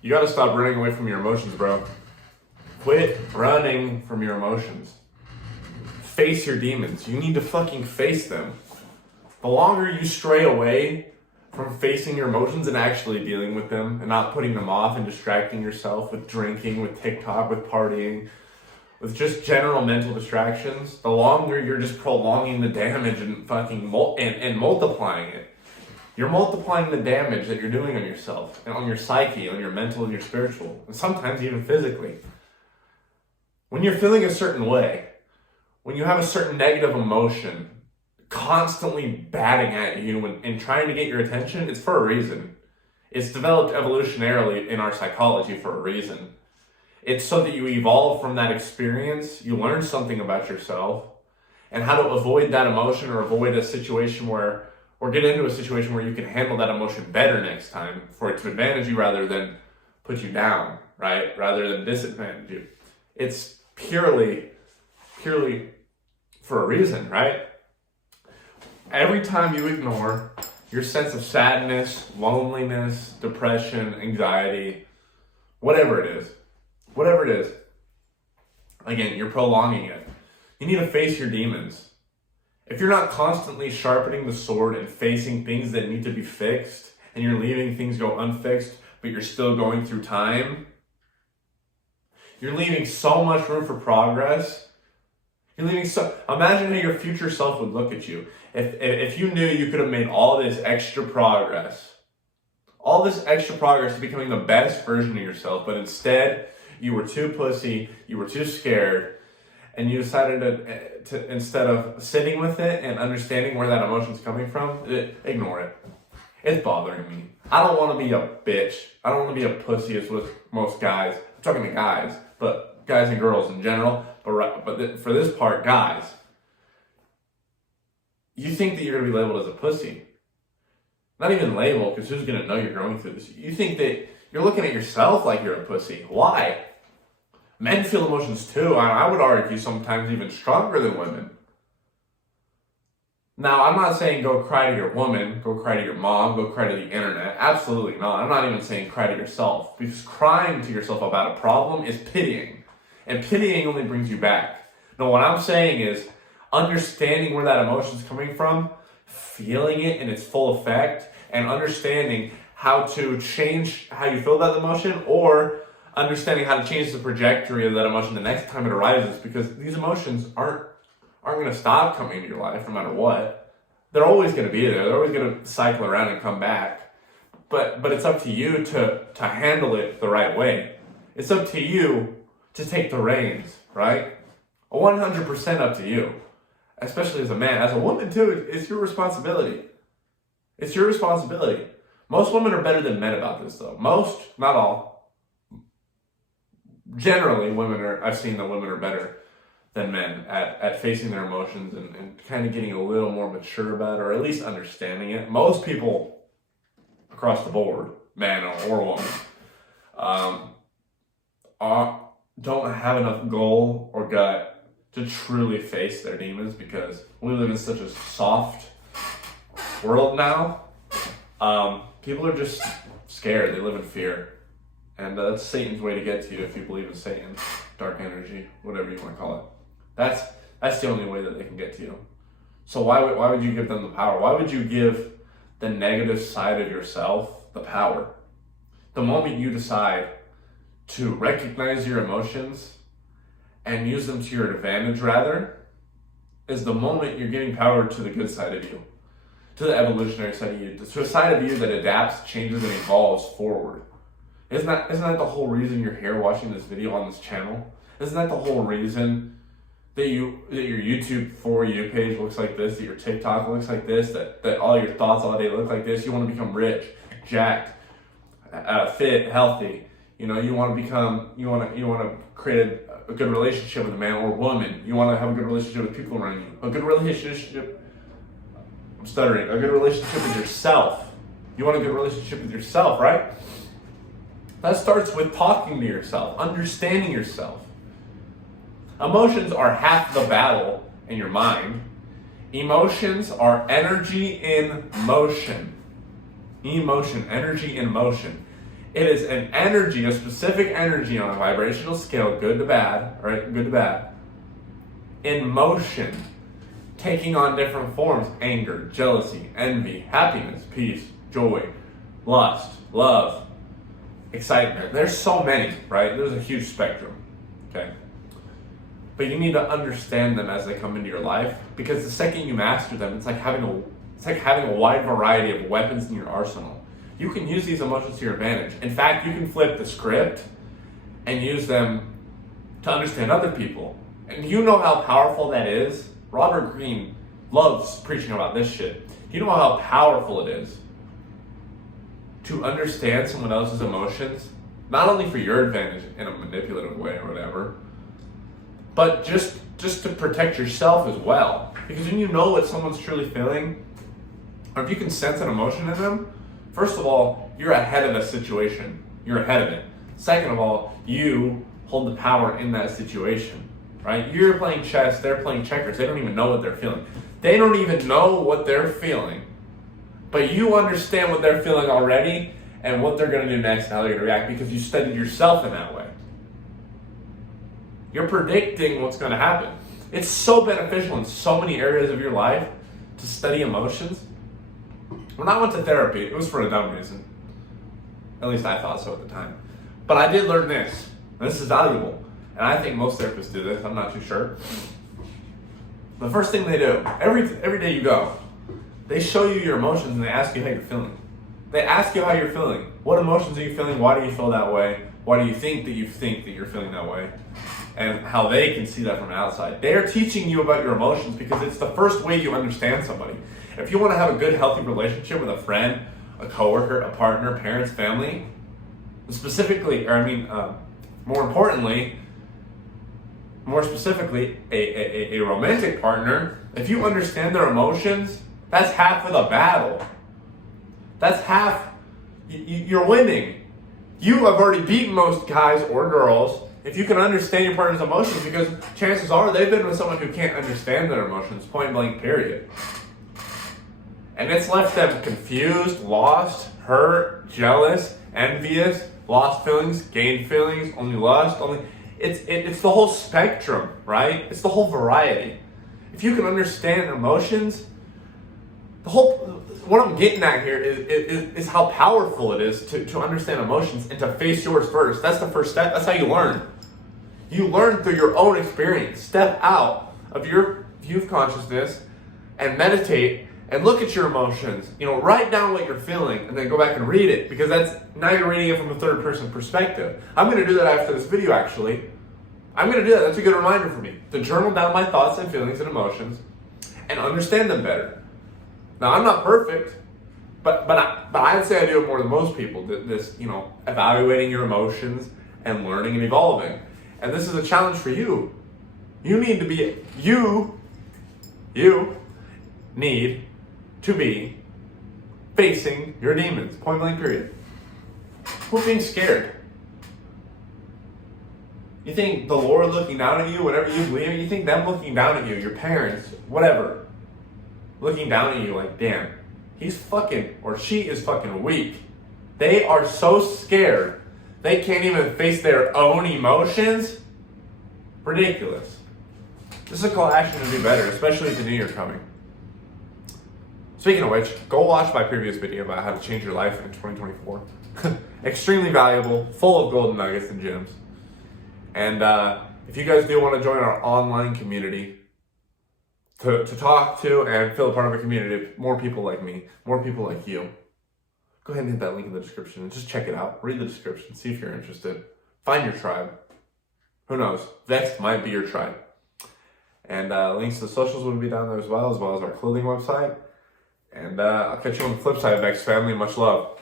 You gotta stop running away from your emotions, bro. Quit running from your emotions. Face your demons. You need to fucking face them. The longer you stray away from facing your emotions and actually dealing with them and not putting them off and distracting yourself with drinking, with TikTok, with partying, with just general mental distractions, the longer you're just prolonging the damage and fucking and multiplying it. You're multiplying the damage that you're doing on yourself and on your psyche, on your mental and your spiritual, and sometimes even physically. When you're feeling a certain way, when you have a certain negative emotion constantly batting at you and trying to get your attention, it's for a reason. It's developed evolutionarily in our psychology for a reason. It's so that you evolve from that experience, you learn something about yourself, and how to avoid that emotion or avoid a situation or get into a situation where you can handle that emotion better next time for it to advantage you rather than put you down, right? Rather than disadvantage you. It's purely for a reason, right? Every time you ignore your sense of sadness, loneliness, depression, anxiety, whatever it is, again, you're prolonging it. You need to face your demons. If you're not constantly sharpening the sword and facing things that need to be fixed, and you're leaving things go unfixed, but you're still going through time, you're leaving so much room for progress. Imagine how your future self would look at you if you knew you could have made all this extra progress to becoming the best version of yourself, but instead you were too pussy, you were too scared, and you decided to instead of sitting with it and understanding where that emotion's coming from, ignore it. It's bothering me. I don't want to be a bitch. I don't want to be a pussy as with most guys. I'm talking to guys, but guys and girls in general. But for this part, guys, you think that you're going to be labeled as a pussy. Not even labeled, because who's going to know you're going through this? You think that you're looking at yourself like you're a pussy. Why? Men feel emotions too. I would argue sometimes even stronger than women. Now, I'm not saying go cry to your woman, go cry to your mom, go cry to the internet. Absolutely not. I'm not even saying cry to yourself. Because crying to yourself about a problem is pitying. And pitying only brings you back. No, what I'm saying is understanding where that emotion's coming from, feeling it in its full effect, and understanding how to change how you feel that emotion, or understanding how to change the trajectory of that emotion the next time it arises, because these emotions aren't going to stop coming into your life no matter what. They're always going to be there. They're always going to cycle around and come back. But it's up to you to handle it the right way. It's up to you to take the reins, right? 100% up to you, especially as a man. As a woman too, it's your responsibility. It's your responsibility. Most women are better than men about this though. Most, not all. Generally, I've seen that women are better than men at facing their emotions and kind of getting a little more mature about it, or at least understanding it. Most people across the board, man or woman, don't have enough goal or gut to truly face their demons, because we live in such a soft world now. People are just scared. They live in fear. And that's Satan's way to get to you if you believe in Satan, dark energy, whatever you want to call it. That's the only way that they can get to you. So why would you give them the power? Why would you give the negative side of yourself the power? The moment you decide to recognize your emotions and use them to your advantage, rather, is the moment you're giving power to the good side of you, to the evolutionary side of you, to a side of you that adapts, changes, and evolves forward. Isn't that the whole reason you're here watching this video on this channel? Isn't that the whole reason that your YouTube For You page looks like this, that your TikTok looks like this, that all your thoughts all day look like this? You want to become rich, jacked, fit, healthy. You want to create a good relationship with a man or woman. You want to have a good relationship with people around you. A good relationship with yourself. You want a good relationship with yourself, right? That starts with talking to yourself, understanding yourself. Emotions are half the battle in your mind. Emotions are energy in motion. Energy in motion. It is an energy, a specific energy on a vibrational scale, good to bad, right? Good to bad, in motion, taking on different forms: anger, jealousy, envy, happiness, peace, joy, lust, love, excitement. There's so many, right? There's a huge spectrum, okay? But you need to understand them as they come into your life, because the second you master them, it's like having a wide variety of weapons in your arsenal. You can use these emotions to your advantage. In fact, you can flip the script and use them to understand other people. And you know how powerful that is? Robert Greene loves preaching about this shit. You know how powerful it is to understand someone else's emotions, not only for your advantage in a manipulative way or whatever, but just to protect yourself as well. Because when you know what someone's truly feeling, or if you can sense an emotion in them, first of all, you're ahead of a situation. You're ahead of it. Second of all, you hold the power in that situation, right? You're playing chess, they're playing checkers. They don't even know what they're feeling. They don't even know what they're feeling. But you understand what they're feeling already and what they're going to do next and how they're going to react, because you studied yourself in that way. You're predicting what's going to happen. It's so beneficial in so many areas of your life to study emotions. When I went to therapy, it was for a dumb reason. At least I thought so at the time. But I did learn this. And this is valuable. And I think most therapists do this. I'm not too sure. The first thing they do, every day you go, they show you your emotions and they ask you how you're feeling. They ask you how you're feeling. What emotions are you feeling? Why do you feel that way? Why do you think that you're feeling that way? And how they can see that from the outside. They are teaching you about your emotions because it's the first way you understand somebody. If you want to have a good, healthy relationship with a friend, a coworker, a partner, parents, family, more specifically, a romantic partner, if you understand their emotions, that's half of the battle. That's half, you're winning. You have already beaten most guys or girls if you can understand your partner's emotions, because chances are they've been with someone who can't understand their emotions, point blank, period. And it's left them confused, lost, hurt, jealous, envious, lost feelings, gained feelings, only lust, it's the whole spectrum, right? It's the whole variety. If you can understand emotions, what I'm getting at here is how powerful it is to understand emotions and to face yours first. That's the first step. That's how you learn. You learn through your own experience. Step out of your view of consciousness and meditate and look at your emotions. Write down what you're feeling and then go back and read it, because now you're reading it from a third person perspective. I'm going to do that after this video, actually. I'm going to do that. That's a good reminder for me to journal down my thoughts and feelings and emotions and understand them better. Now, I'm not perfect, but I'd say I do it more than most people. This, evaluating your emotions and learning and evolving. And this is a challenge for you. You need to be facing your demons. Point blank, period. Quit being scared. You think the Lord looking down at you, whatever you believe in, you think them looking down at you, your parents, whatever, looking down at you like, damn, he's fucking, or she is fucking weak. They are so scared, they can't even face their own emotions. Ridiculous. This is a call to action to do better, especially with the new year coming. Speaking of which, go watch my previous video about how to change your life in 2024. Extremely valuable, full of golden nuggets and gems. And if you guys do want to join our online community to talk to and feel a part of a community, more people like me, more people like you, go ahead and hit that link in the description and just check it out. Read the description, see if you're interested. Find your tribe. Who knows? VEXED might be your tribe. And links to the socials will be down there as well as our clothing website. And I'll catch you on the flip side, VEXED family. Much love.